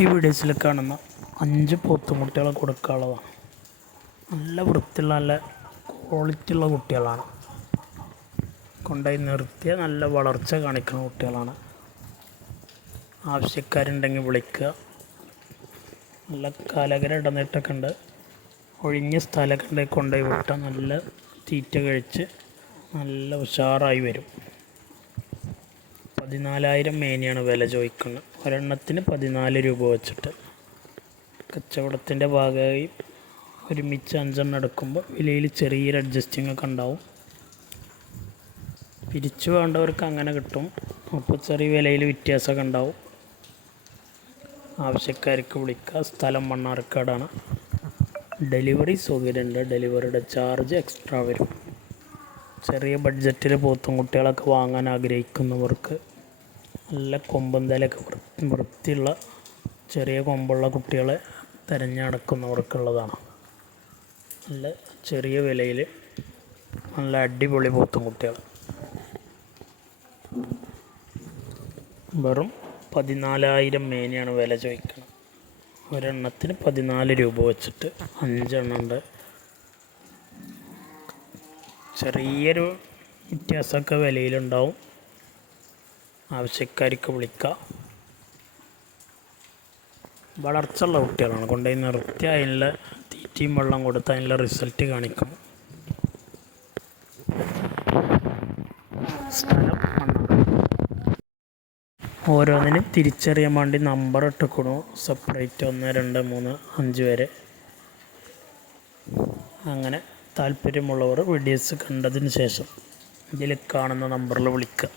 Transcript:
ഈ വീഡിയോസിൽ കാണുന്ന 5 പോത്തുകുട്ടികളെ കൊടുക്കാനുള്ളതാണ്. നല്ല വൃത്തിയുള്ള നല്ല ക്വാളിറ്റിയുള്ള കുട്ടികളാണ്. കൊണ്ടുപോയി നിർത്തിയ നല്ല വളർച്ച കാണിക്കുന്ന കുട്ടികളാണ്. ആവശ്യക്കാരുണ്ടെങ്കിൽ വിളിക്കുക. നല്ല കാലകര ഇടനീട്ടൊക്കെ ഉണ്ട്. ഒഴിഞ്ഞ സ്ഥലമൊക്കെ ഉണ്ടെങ്കിൽ കൊണ്ടുപോയി വിട്ടാൽ നല്ല തീറ്റ കഴിച്ച് നല്ല ഉഷാറായി വരും. 14,000 മേനിയാണ് വില ചോദിക്കുന്നത്. ഒരെണ്ണത്തിന് 14 രൂപ വെച്ചിട്ട്. കച്ചവടത്തിൻ്റെ ഭാഗമായി ഒരുമിച്ച് 5 എടുക്കുമ്പോൾ വിലയിൽ ചെറിയൊരു അഡ്ജസ്റ്റിംഗ് ഒക്കെ ഉണ്ടാവും. പിരിച്ചു വേണ്ടവർക്ക് അങ്ങനെ കിട്ടും. അപ്പോൾ ചെറിയ വിലയിൽ വ്യത്യാസമൊക്കെ ഉണ്ടാവും. ആവശ്യക്കാർക്ക് വിളിക്കുക. സ്ഥലം മണ്ണാർക്കാടാണ്. ഡെലിവറി സൗകര്യമുണ്ട്. ഡെലിവറിയുടെ ചാർജ് എക്സ്ട്രാ വരും. ചെറിയ ബഡ്ജറ്റിൽ പോത്തും കുട്ടികളൊക്കെ വാങ്ങാൻ ആഗ്രഹിക്കുന്നവർക്ക് നല്ല കൊമ്പും തലയൊക്കെ വൃത്തിയുള്ള ചെറിയ കൊമ്പുള്ള കുട്ടികളെ തിരഞ്ഞെടുക്കുന്നവർക്കുള്ളതാണ്. നല്ല ചെറിയ വിലയിൽ നല്ല അടിപൊളി പോത്തും കുട്ടികൾ വെറും 14,000 മേനിയാണ് വില ചോദിക്കുന്നത്. ഒരെണ്ണത്തിന് 14 രൂപ വെച്ചിട്ട് 5 ഉണ്ട്. ചെറിയൊരു വ്യത്യാസമൊക്കെ വിലയിലുണ്ടാവും. ആവശ്യക്കാർക്ക് വിളിക്കുക. വളർച്ചയുള്ള കുട്ടികളാണ്. കൊണ്ടുപോയി നിർത്തി അതിനുള്ള തീറ്റയും വെള്ളം കൊടുത്ത് അതിനുള്ള റിസൾട്ട് കാണിക്കും. സ്ഥലം ഓരോന്നിനും തിരിച്ചറിയാൻ വേണ്ടി നമ്പർ ഇട്ടിക്കണു. സെപ്പറേറ്റ് 1, 2, 3, 5 വരെ. അങ്ങനെ താല്പര്യമുള്ളവർ വീഡിയോസ് കണ്ടതിന് ശേഷം ഇതിൽ കാണുന്ന നമ്പറിൽ വിളിക്കുക.